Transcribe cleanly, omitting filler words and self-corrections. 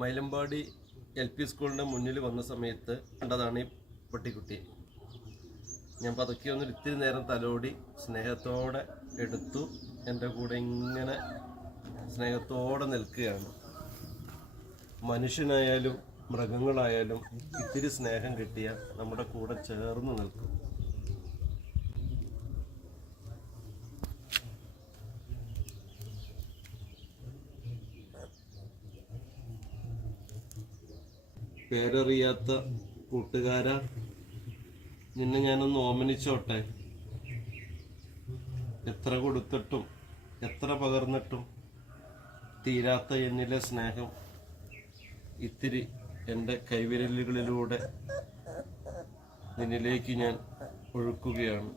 Mylambadi LP സ്കൂളിൻ്റെ മുന്നിൽ വന്ന സമയത്ത് കണ്ടതാണ് ഈ പട്ടിക്കുട്ടി. ഞാൻ പതുക്കെ ഒന്ന് ഇത്തിരി നേരം തലോടി സ്നേഹത്തോടെ എടുത്തു. എൻ്റെ കൂടെ ഇങ്ങനെ സ്നേഹത്തോടെ നിൽക്കുകയാണ്. മനുഷ്യനായാലും മൃഗങ്ങളായാലും ഇത്തിരി സ്നേഹം കിട്ടിയാൽ നമ്മുടെ കൂടെ ചേർന്ന് നിൽക്കും. പേരറിയാത്ത കൂട്ടുകാരാ, നിന്നെ ഞാനൊന്ന് ഓമനിച്ചോട്ടെ. എത്ര കൊടുത്തിട്ടും എത്ര പകർന്നിട്ടും തീരാത്ത എന്നിലെ സ്നേഹം ഇത്തിരി എൻ്റെ കൈവിരലുകളിലൂടെ നിന്നിലേക്ക് ഞാൻ ഒഴുക്കുകയാണ്.